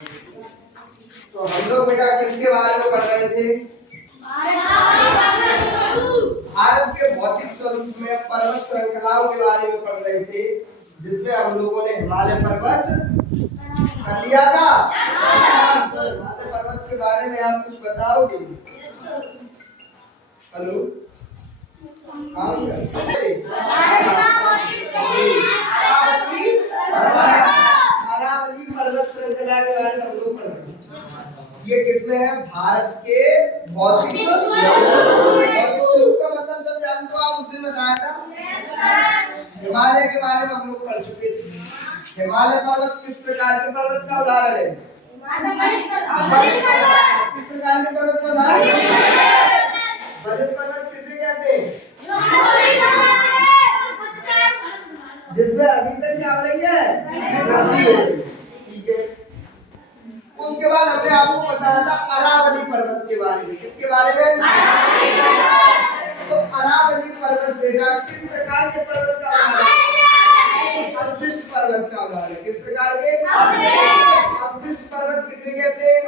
तो हम लोग बेटा किसके बारे में पढ़ रहे थे? भारत के भौतिक स्वरूप में पर्वत श्रृंखलाओं के बारे में पढ़ रहे थे, जिसमें हम लोगों ने हिमालय पर्वत कर लिया था। हिमालय पर्वत के बारे में आप कुछ बताओगे? हेलो, अरावली पर्वत श्रृंखला के बारे में हम लोग पढ़ रहे हैं। ये किसमें है? भारत के भौतिक स्वरूप का मतलब सब जानते हो आप, उस दिन बताया था। हिमालय के बारे में हम लोग पढ़ चुके थे। हिमालय पर्वत किस प्रकार के पर्वत का उदाहरण है? किस प्रकार के पर्वत का उदाहरण है? बलित पर्वत किसे कहते हैं? जिसमें अभी तक क्या हो रही है? ठीक है। उसके बाद हमने आपको बताया था अरावली पर्वत के बारे में। किसके बारे में? तो अरावली पर्वत बेटा किस प्रकार के पर्वत का उदाहरण है? अवशिष्ट पर्वत का उदाहरण है। किस प्रकार के? अवशिष्ट पर्वत किसे कहते हैं?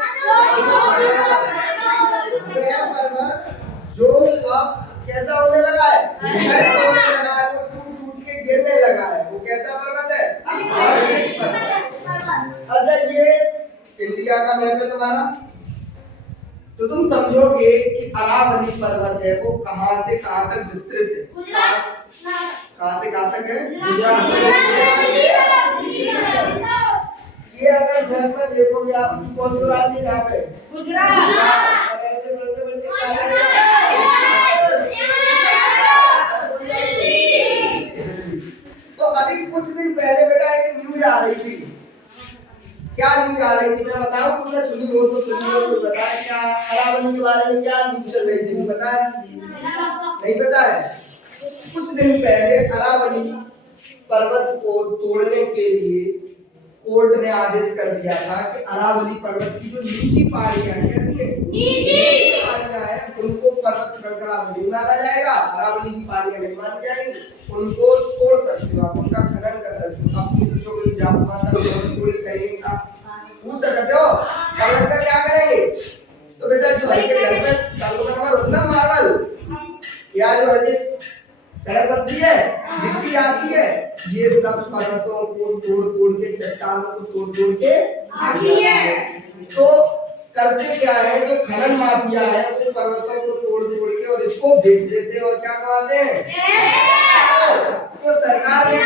वह पर्वत जो अब कैसा होने लगा है? क्षरित होने लगा है, वो टूट टूट के गिरने लगा है। वो कैसा पर्वत है? अवशिष्ट पर्वत। अच्छा, ये इंडिया का मैप है तुम्हारा, तो तुम समझोगे कि अरावली पर्वत है वो कहां से कहां तक विस्तृत है? कहां से कहां तक है? ये अगर मैप में देखोगे आप, कौन सा राज्य है यहाँ पे? गुजरात। और ऐसे बढ़ते बढ़ते तो अभी कुछ दिन पहले बेटा एक न्यूज आ रही थी। क्या न्यूज आ रही थी मैं बताऊं? तुमने सुनी हो तो सुनी हो तो बताया। क्या अरावली के बारे में क्या न्यूज चल रही थी पता है? नहीं पता है? कुछ दिन पहले अरावली पर्वत को तोड़ने के लिए कोर्ट ने आदेश कर दिया था कि अरावली पर्वत की जो नीची पहाड़ियां कैसी है? नीची पहाड़ियां है, उनको पर्वत श्रृंखला में नहीं माना जाएगा। अरावली की पहाड़ियां नहीं मानी जाएंगी, उनको तोड़ सकते हो आप, उनका खनन कर सकते हो। आप पूछोगे जाप माता कोई करेगा, पूछ सकते हो पर्वत का क्या करेंगे? तो बेटा जो हर के घर में संगमरमर होता है, मार्बल या जो हर सड़क बनती है, मिट्टी आती है, ये सब पर्वतों को तोड़ तोड़ के, चट्टानों को तोड़ तोड़ के आती है। तो करते क्या है, जो खनन माफिया है वो पर्वतों को तोड़ तोड़ के और इसको बेच देते हैं और क्या कमाते हैं? तो सरकार ने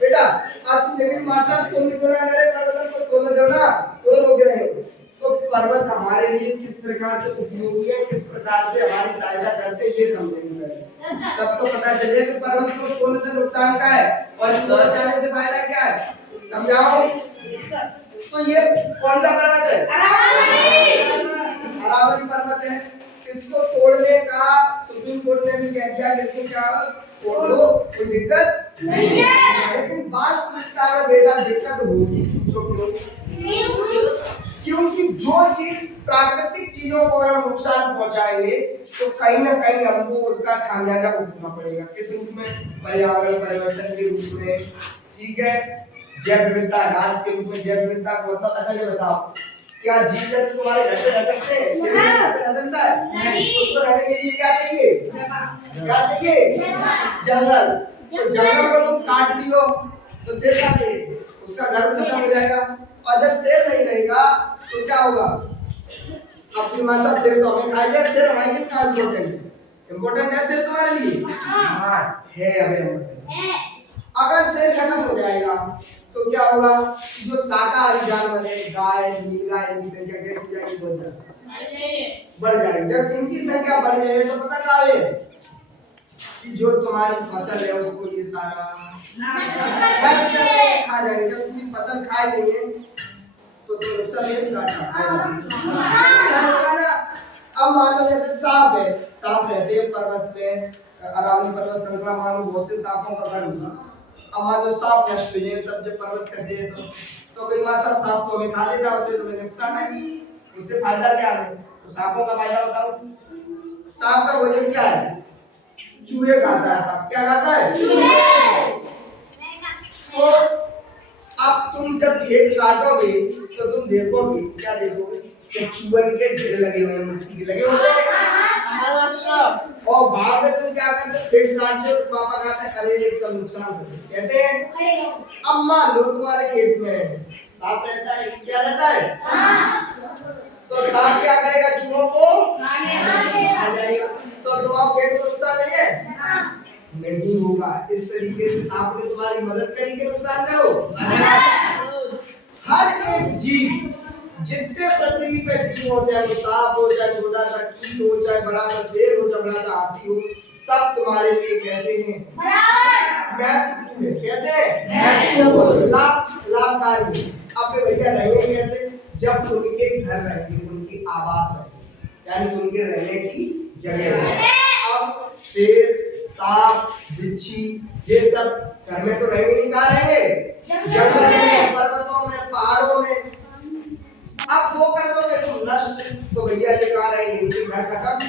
बेटा आप तुम देखिए मासा तुमने बोला अरे पर्वतों को तोड़ने दो ना, तो रोक रहे हो। तो पर्वत हमारे लिए किस प्रकार से उपयोगी है, किस प्रकार से हमारी सहायता करते हैं, ये समझेंगे। तब तो पता चलेगा कि पर्वत को तोड़ने से नुकसान क्या है और इसको बचाने से फायदा क्या है। समझाओ। तो ये कौन सा पर्वत है? अरावली पर्वत है। इसको तोड़ने का सुप्रीम कोर्ट ने भी कह दिया कि इसको क्या तोड़ दो, कोई दिक्कत नहीं है। लेकिन वास्तविकता में बेटा दिक्कत होगी। क्योंकि जो चीज प्राकृतिक चीजों को अगर नुकसान पहुंचाएंगे तो कहीं ना कहीं हमको उसका खामियाजा भुगतना पड़ेगा। किस रूप में? पर्यावरण परिवर्तन के रूप में, ठीक है, जैव विविधता ह्रास के रूप में। जैव विविधता का मतलब अच्छा ये बताओ, क्या जीव जंतु तुम्हारे घर पे रह सकते हैं? शेर घर पे रह सकता है? नहीं। उसको रहने के लिए क्या चाहिए? क्या चाहिए? जंगल। तो जंगल को तुम काट दियो तो शेर क्या चाहिए? उसका घर खत्म हो जाएगा। और जब शेर नहीं रहेगा तो क्या होगा? अपनी मां सब शेर तो हमें खा जाए, शेर हमारे लिए क्या इम्पोर्टेंट है? इम्पोर्टेंट है शेर तुम्हारे लिए? है। अबे अगर शेर खत्म हो जाएगा तो क्या होगा? जो शाकाहारी जानवर है, गाय, नीलगाय, इनकी संख्या कैसे हो जाएगी? बहुत ज्यादा बढ़ जाएगी। जब इनकी संख्या बढ़ जाएगी तो पता क्या है कि जो तुम्हारी फसल है उसको ये सारा खा जाएंगे। जब पूरी फसल खा लेंगे तो नुकसान है, ना। अब मान लो जैसे सांप है, सांप रहते हैं पर्वत में, अरावली पर्वत श्रृंखला, मान लो बहुत से सांपों का घर होगा। अब मान लो सांप नष्ट हो जाए, सब जब पर्वत कसे है तो कई बार सब सांप तो हमें खा लेता है, उससे तुम्हें नुकसान है। उससे फायदा क्या है? तो सांपों का फायदा बताओ। सांप का भोजन क्या है? चूहे खाता है। सांप क्या खाता है? चूहे। तो अब तुम जब खेत काटोगे तो तुम देखोगे, क्या देखोगे कि चूहे के ढेर लगे हुए हैं, मिट्टी के लगे होते हैं। और वहां पे तुम क्या करते हो, खेत काटते हो, पापा कहते हैं अरे ये सब नुकसान कर दे, कहते हैं। अब मान लो तुम्हारे खेत में सांप रहता है, क्या रहता है, तो सांप क्या करेगा, चूहों को खा जाएगा, तो तुम्हारे खेत को नुकसान नहीं है, नहीं होगा। इस तरीके से सांप ने तुम्हारी मदद करी कि नुकसान करो। हर एक जीव, जितने पृथ्वी पे जीव हो, चाहे वो सांप हो, चाहे छोटा सा कीट हो, चाहे बड़ा सा शेर हो, चाहे बड़ा सा हाथी हो, सब तुम्हारे लिए कैसे हैं, महत्वपूर्ण है। कैसे लाभकारी है। अब भैया रहेंगे कैसे, जब उनके घर रहेंगे, उनके आवास रहेंगे, यानी उनके रहने की जगह रहेगी। अब शेर, सांप, बिच्छी, ये सब घर में तो रहेंगे नहीं, कहाँ रहेंगे, जंगल में, पर्वतों में, पहाड़ों में। अब वो कर दोगे तुम नष्ट, तो भैया ये कहाँ रहेंगे, इनके घर खत्म,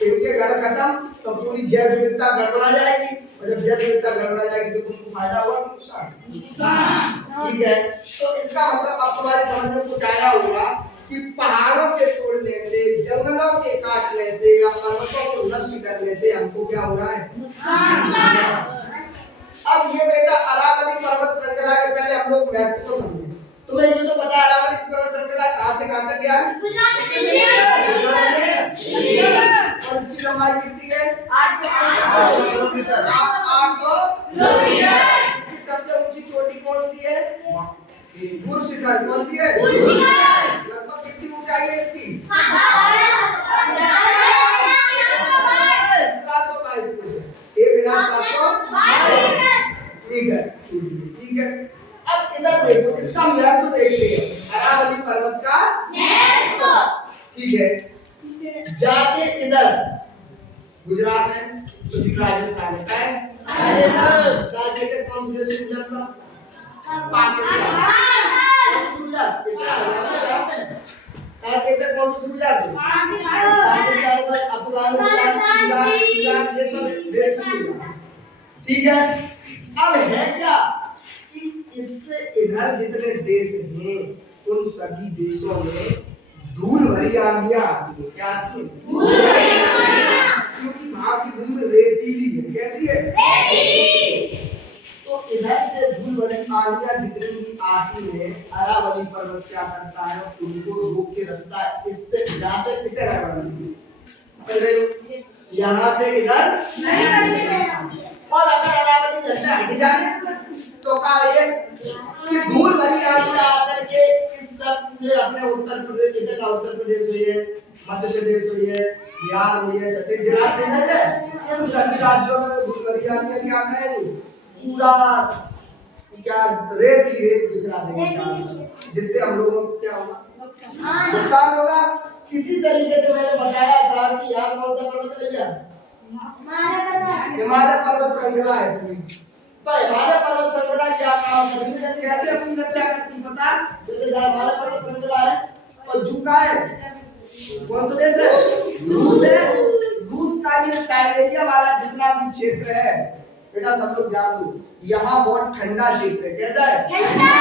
इनके घर खत्म, तो पूरी जैव विविधता गड़बड़ा जाएगी, और जब जैव विविधता गड़बड़ा जाएगी तो तुमको फायदा हुआ कि नुकसान, ठीक है। तो इसका मतलब अब तुम्हारी समझ में कुछ आया होगा कि पहाड़ों के तोड़ने से, जंगलों के काटने से या पर्वतों को नष्ट करने से हमको क्या हो रहा है। अब ये बेटा अरावली पर्वत श्रृंखला के पहले हम लोग महत्व को समझे। तुम्हें ये तो पता है अरावली पर्वत श्रृंखला कहां से कहां तक है, और इसकी लंबाई कितनी है, 800 किलोमीटर। इसकी सबसे ऊंची चोटी कौन सी है, गुरु शिखर। कौन सी है, लगभग कितनी ऊंचाई है इसकी, 1722 मीटर चोटी, ठीक है। अब इधर देखो, इसका महत्व देखते हैं, अरावली पर्वत का महत्व, ठीक है। जाके इधर गुजरात है, राजस्थान है, क्या है, राजस्थान कौन से देश से गुजरता, पाकिस्तान, कौन से गुजरात, पाकिस्तान पर अफगानिस्तान, ईरान, ये सब देश से गुजरता, ठीक है। अब है क्या कि इससे इधर जितने देश हैं, उन सभी देशों में धूल भरी आंधियां आती है, क्या आती है, धूल भरी आंधियां, क्योंकि वहां की भूमि रेतीली है, कैसी है, रेतीली। तो इधर से धूल भरी आंधियां जितनी भी आती है, अरावली पर्वत क्या करता है, उनको रोक के रखता है, इससे जहां से इधर है बढ़ती, समझ रहे हो, यहाँ से इधर नहीं बढ़ती। और अगर अरावली झंडा हट जाए तो क्या ये कि धूल भरी आंधी आकर के इस सब पूरे अपने उत्तर प्रदेश, इधर का उत्तर प्रदेश हुई है, मध्य प्रदेश हुई है, बिहार हुई है, छत्तीसगढ़ राज्य है, इन सभी राज्यों में धूल भरी आंधियां क्या करेंगी, पूरा क्या रेत ही रेत बिखरा देंगे, जिससे हम लोगों को क्या होगा, नुकसान होगा। किसी तरीके से मैंने बताया था कि यहाँ कौन सा पर्वत है भैया, हिमालय पर्वत श्रृंखला है पूरी। तो हिमालय पर्वत श्रृंखला क्या काम करती है, कैसे अपनी रक्षा करती है पता, जैसे हिमालय पर्वत श्रृंखला है और झुका है, कौन सा देश है, रूस है। रूस का ये साइबेरिया वाला जितना भी क्षेत्र है बेटा, सब लोग जान लो, यहाँ बहुत ठंडा क्षेत्र है, कैसा है, ठंडा।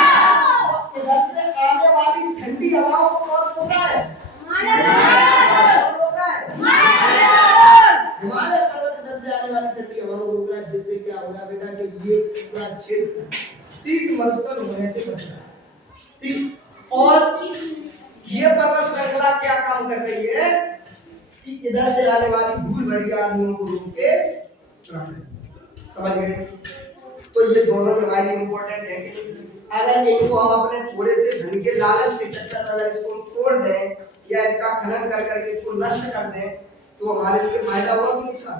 इधर से आने वाली ठंडी हवाओं को कौन रोक रहा है, हिमालय पर्वत इधर से आने वाली ठंडी हवाओं को रोक रहा है, जिससे क्या होगा बेटा कि ये पूरा क्षेत्र शीत मरुस्थल होने से बच रहा है, ठीक। और ये पर्वत श्रृंखला क्या काम कर रही है कि इधर से आने वाली धूल भरी आंधियों को रोक के रखना, समझ गए। तो ये दोनों हमारे लिए इंपॉर्टेंट है कि अगर इनको हम अपने थोड़े से धन के लालच के चक्कर में अगर इसको तोड़ दें या इसका खनन कर करके इसको नष्ट कर दें, तो हमारे लिए फायदा होगा कि नुकसान।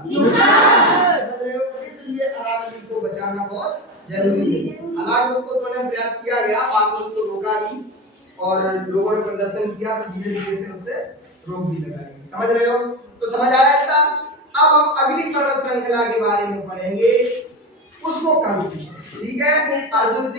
इसलिए अरावली को बचाना बहुत जरूरी है। हालांकि उसको थोड़ा प्रयास किया गया, बाद में उसको रोका भी और लोगों ने प्रदर्शन किया, तो धीरे धीरे से उससे रोक भी लगाया, समझ रहे हो। तो समझ आया था। अब हम अगली पर्वत श्रृंखला के बारे में पढ़ेंगे, उसको कल, ठीक है। अर्जुन सिंह